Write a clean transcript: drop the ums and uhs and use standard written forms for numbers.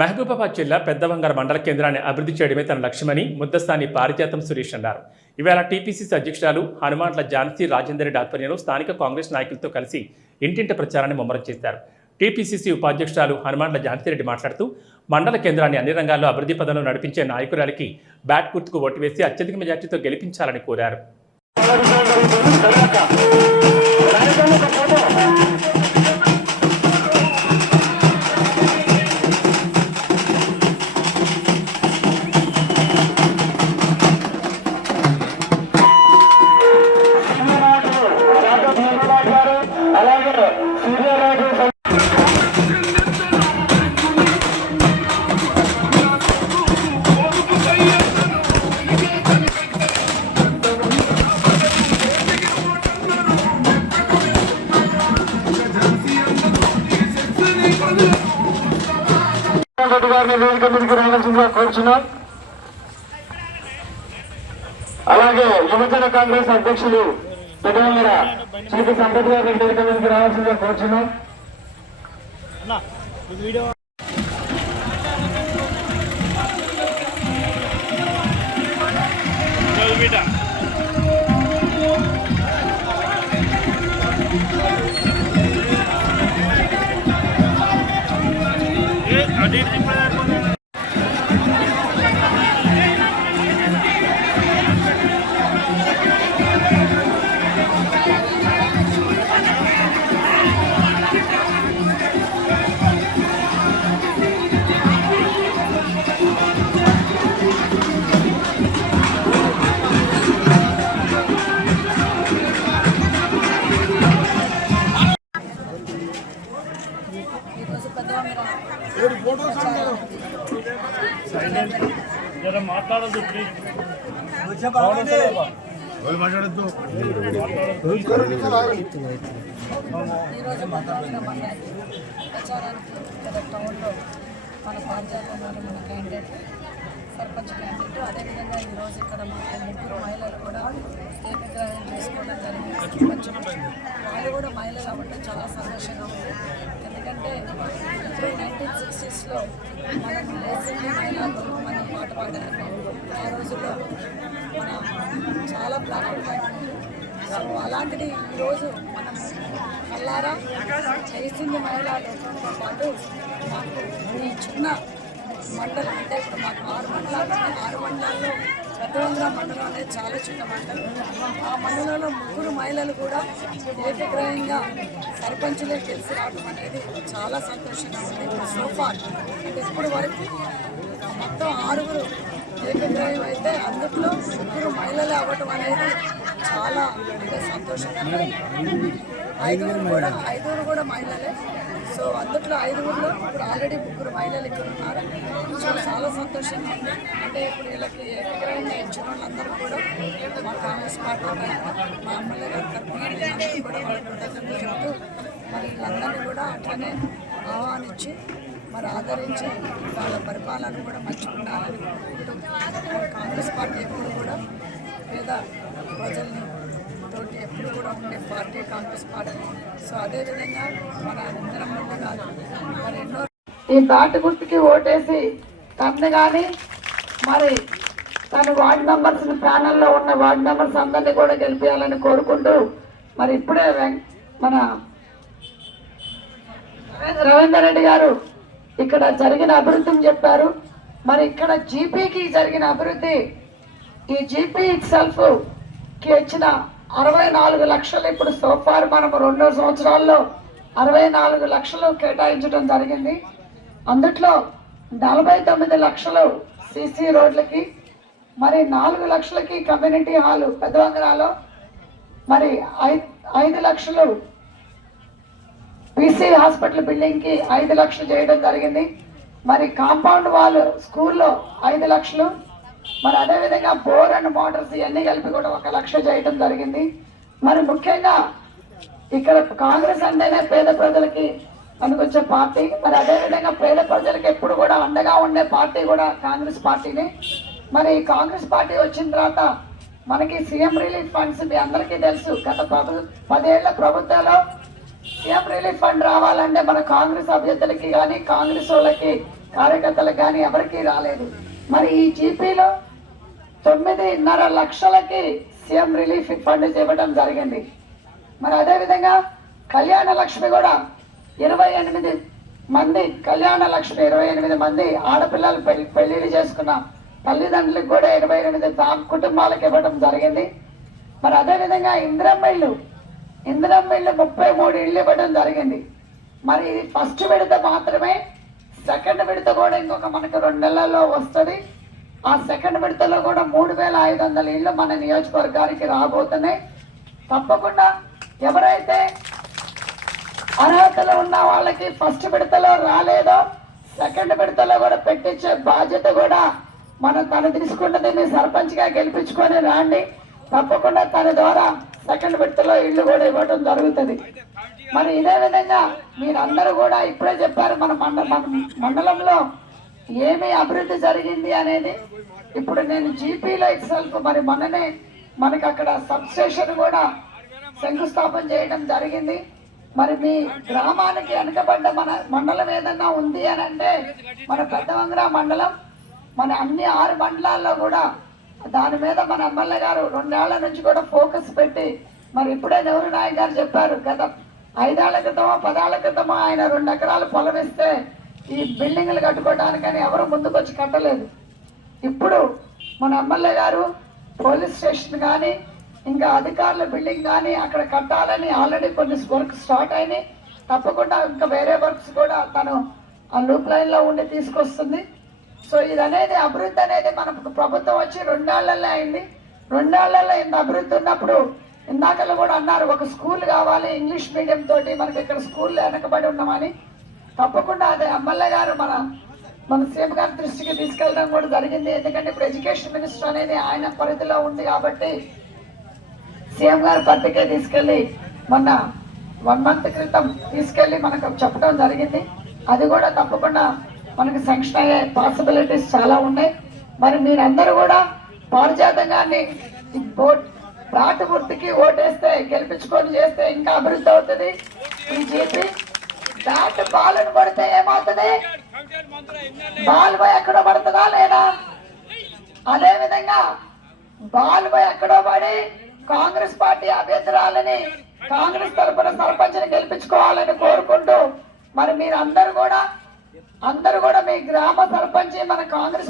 మహబూబాబాద్ జిల్లా పెద్దవంగర మండల కేంద్రాన్ని అభివృద్ధి చేయడమే తన లక్ష్యమని ముద్దస్థాని పారిజాతం సురేష్ అన్నారు. ఇవాళ టీపీసీసీ అధ్యక్షురాలు హనుమాన్ల ఝాన్సీ రాజేందర్ రెడ్డి ఆధ్వర్యంలో స్థానిక కాంగ్రెస్ నాయకులతో కలిసి ఇంటింటి ప్రచారాన్ని ముమ్మరం చేశారు. టీపీసీసీ ఉపాధ్యక్షురాలు హనుమాన్ల ఝాన్సీ రెడ్డి మాట్లాడుతూ మండల కేంద్రాన్ని అన్ని రంగాల్లో అభివృద్ధి పదంలో నడిపించే నాయకురాలికి బ్యాట్ గుర్తుకు ఓటు వేసి అత్యధిక మెజార్టీతో గెలిపించాలని కోరారు. రెడ్డి గారిని వేదిక మీదకి రావాల్సిందిగా కోరుచున్నాం. అలాగే యువజన కాంగ్రెస్ అధ్యక్షులు పెద్దవంగర శ్రీ సంపత్ గారిని వేదిక మీదకి రావాల్సిందిగా కోరుచున్నాం. మాట్లాడద్దు ఈరోజు ప్రచారానికి టౌన్లో మన పారిజాతంలో మన క్యాండిడేట్ సర్పంచ్ క్యాండిడేట్ అదేవిధంగా ఈరోజు ఇక్కడ మాకు ముగ్గురు మహిళలు కూడా ఏకగ్రహం చేసుకోవడం జరిగింది. వాళ్ళు కూడా మహిళలు అవ్వడం చాలా సంతోషంగా ఉంది. ఎందుకంటే ఇప్పుడు 1960s మనం లేసింది మహిళలు మనం పాట పాడారు. ఆ రోజుల్లో మన చాలా బ్లాక్. సో అలాంటిది ఈరోజు మనం కల్లారా చేసింది మహిళా లోకంతో పాటు మాకు ఈ చిన్న మండలం అంటే ఇప్పుడు మాకు 6 మండలాలు ఉన్నాయి. 6 మండలాల్లో పెద్దవంగర మండలం అనేది చాలా చిన్న మండలం. ఆ మండలంలో ముగ్గురు మహిళలు కూడా ఏకగ్రహంగా సర్పంచులే గెలిచి రావడం అనేది చాలా సంతోషంగా ఉంది. సోఫార్ అంటే ఇప్పుడు వరకు మొత్తం 6 ఏకగ్రహం అయితే అందులో ముగ్గురు మహిళలే అవ్వటం అనేది చాలా సంతోషంగా ఉంది. 5 కూడా మహిళలే. సో అందులో 5లో ఇప్పుడు ఆల్రెడీ ముగ్గురు మహిళలు ఇక్కడ ఉన్నారు. సో చాలా సంతోషంగా ఉంది. అంటే ఇప్పుడు వీళ్ళకి ఏకగ్రహంగా ఇచ్చిన వాళ్ళందరూ కూడా మా కాంగ్రెస్ పార్టీ మా ఎమ్మెల్యే గారి తరఫున కూడా వాళ్ళ కృతజ్ఞతలు చెబుతూ మరి వీళ్ళందరినీ కూడా అట్లనే ఆహ్వానించి మరి ఆదరించి వాళ్ళ పరిపాలన కూడా మంచిగా ఉండాలని కోరుకుంటూ కాంగ్రెస్ పార్టీ ఎప్పుడు కూడా పేద ప్రజల్ని తోటి ఎప్పుడు కూడా ఉండే పార్టీ కాంగ్రెస్ పార్టీ. సో అదేవిధంగా మన ఇంద్రమ్మ గారు మరి ఎన్నో ఈ బ్యాట్ గుర్తుకి ఓటేసి తను కానీ మరి తను వార్డు మెంబర్స్ ప్యానల్లో ఉన్న వార్డు మెంబర్స్ అందరినీ కూడా గెలిపించాలని కోరుకుంటూ మరి ఇప్పుడే మన రవీందర్ రెడ్డి గారు ఇక్కడ జరిగిన అభివృద్ధిని చెప్పారు. మరి ఇక్కడ జీపీకి జరిగిన అభివృద్ధి ఈ జీపీ ఇట్ సెల్ఫ్కి వచ్చిన 64 లక్షలు ఇప్పుడు సోఫార్ మనం 2 సంవత్సరాల్లో 64 లక్షలు కేటాయించడం జరిగింది. అందుట్లో 49 లక్షలు సీసీ రోడ్లకి, మరి 4 లక్షలకి కమ్యూనిటీ హాల్ పెద్దవంగరాలో, మరి 5 లక్షలు బీసీ హాస్పిటల్ బిల్డింగ్కి 5 లక్షలు చేయడం జరిగింది. మరి కాంపౌండ్ వాల్ స్కూల్లో 5 లక్షలు, మరి అదేవిధంగా బోర్ అండ్ మోటార్స్ ఇవన్నీ కలిపి కూడా 1 లక్ష చేయడం జరిగింది. మరి ముఖ్యంగా ఇక్కడ కాంగ్రెస్ అంటేనే పేద ప్రజలకి పనికొచ్చే పార్టీ. మరి అదేవిధంగా పేద ప్రజలకి ఎప్పుడు కూడా అండగా ఉండే పార్టీ కూడా కాంగ్రెస్ పార్టీని. మరి కాంగ్రెస్ పార్టీ వచ్చిన తర్వాత మనకి సీఎం రిలీఫ్ ఫండ్స్ మీ అందరికీ తెలుసు. గత 10 ఏళ్ల ప్రభుత్వంలో సీఎం రిలీఫ్ ఫండ్ రావాలంటే మన కాంగ్రెస్ అభ్యర్థులకి కానీ కాంగ్రెస్ వాళ్ళకి కార్యకర్తలకు కానీ ఎవరికీ రాలేదు. మరి ఈ జీపీలో 9.5 లక్షలకి సీఎం రిలీఫ్ ఫండ్ ఇవ్వడం జరిగింది. మరి అదేవిధంగా కళ్యాణ లక్ష్మి కూడా 28 మంది కళ్యాణ లక్ష్మి 28 మంది ఆడపిల్లలు పెళ్లిళ్ళు చేసుకున్న తల్లిదండ్రులకు కూడా 28 కుటుంబాలకు ఇవ్వడం జరిగింది. మరి అదేవిధంగా ఇందిరమ్మ ఇళ్ళు 33 ఇళ్ళు ఇవ్వడం జరిగింది. మరి ఇది ఫస్ట్ విడత మాత్రమే. సెకండ్ విడత కూడా ఇంకొక మనకు 2 నెలల్లో వస్తుంది. ఆ సెకండ్ విడతలో కూడా 3,500 ఇళ్ళు మన నియోజకవర్గానికి రాబోతున్నాయి. తప్పకుండా ఎవరైతే అర్హతలు ఉన్న వాళ్ళకి ఫస్ట్ విడతలో రాలేదో సెకండ్ విడతలో కూడా పెట్టించే బాధ్యత కూడా తను తీసుకుంటుంది. మీ సర్పంచ్గా గెలిపించుకొని రాండి. తప్పకుండా తన ద్వారా సెకండ్ విడతలో ఇల్లు కూడా ఇవ్వడం జరుగుతుంది. మరి ఇదే విధంగా మీరందరూ కూడా ఇప్పుడే చెప్పారు మన మండలంలో ఏమి అభివృద్ధి జరిగింది అనేది. ఇప్పుడు నేను జీపీలో ఇట్సెల్ఫ్ మరి మొన్ననే మనకి అక్కడ సబ్స్టేషన్ కూడా శంకుస్థాపన చేయడం జరిగింది. మరి మీ గ్రామానికి వెనుకబడ్డ మన మండలం ఏదన్నా ఉంది అని అంటే మన పెద్దవంగర మండలం. మన అన్ని 6 మండలాల్లో కూడా దాని మీద మన ఎమ్మెల్యే గారు 2 ఏళ్ల నుంచి కూడా ఫోకస్ పెట్టి మరి ఇప్పుడే నెహ్రూ నాయక్ గారు చెప్పారు, గత 5 ఏళ్ల క్రితమో 10 ఏళ్ల క్రితమో ఆయన 2 ఎకరాలు పొలం ఇస్తే ఈ బిల్డింగ్లు కట్టుకోవడానికని ఎవరు ముందుకు వచ్చి కట్టలేదు. ఇప్పుడు మన ఎమ్మెల్యే గారు పోలీస్ స్టేషన్ కానీ ఇంకా అధికారుల బిల్డింగ్ కానీ అక్కడ కట్టాలని ఆల్రెడీ కొన్ని వర్క్ స్టార్ట్ అయినాయి. తప్పకుండా ఇంకా వేరే వర్క్స్ కూడా తను ఆ లూప్ లైన్లో ఉండి తీసుకొస్తుంది. సో ఇది అనేది అభివృద్ధి అనేది మన ప్రభుత్వం వచ్చి 2 ఏళ్లలో అయింది. 2 ఏళ్లలో ఇంత అభివృద్ధి ఉన్నప్పుడు ఇందాకలో కూడా అన్నారు ఒక స్కూల్ కావాలి ఇంగ్లీష్ మీడియం తోటి మనకి ఇక్కడ స్కూల్లో వెనకబడి ఉన్నామని. తప్పకుండా అదే ఎమ్మెల్యే గారు మన సీఎం గారి దృష్టికి తీసుకెళ్ళడం కూడా జరిగింది. ఎందుకంటే ఇప్పుడు ఎడ్యుకేషన్ మినిస్టర్ అనేది ఆయన పరిధిలో ఉంది కాబట్టి సీఎం గారి పరిధికే తీసుకెళ్ళి మొన్న 1 మంత్ క్రితం తీసుకెళ్ళి మనకు చెప్పడం జరిగింది. అది కూడా తప్పకుండా మనకు శాంక్షన్ అయ్యే పాసిబిలిటీస్ చాలా ఉన్నాయి. మరి మీరందరూ కూడా పారిజాతంగాన్ని బ్యాట్ గుర్తుకి ఓటేస్తే గెలిపించుకొని చేస్తే ఇంకా అభివృద్ధి అవుతుంది. ఈ జీపీ బ్యాట్ బాల్ని పడితే ఏమవుతుంది? బాల్ పోయి ఎక్కడో పడుతుందా లేదా? అదే విధంగా బాల్ పోయి ఎక్కడో పడి కాంగ్రెస్ పార్టీ అభ్యర్థురాలని కాంగ్రెస్ తరఫున సర్పంచ్ని గెలిపించుకోవాలని కోరుకుంటూ మరి మీరు అందరూ కూడా మీ గ్రామ సర్పంచ్ మన కాంగ్రెస్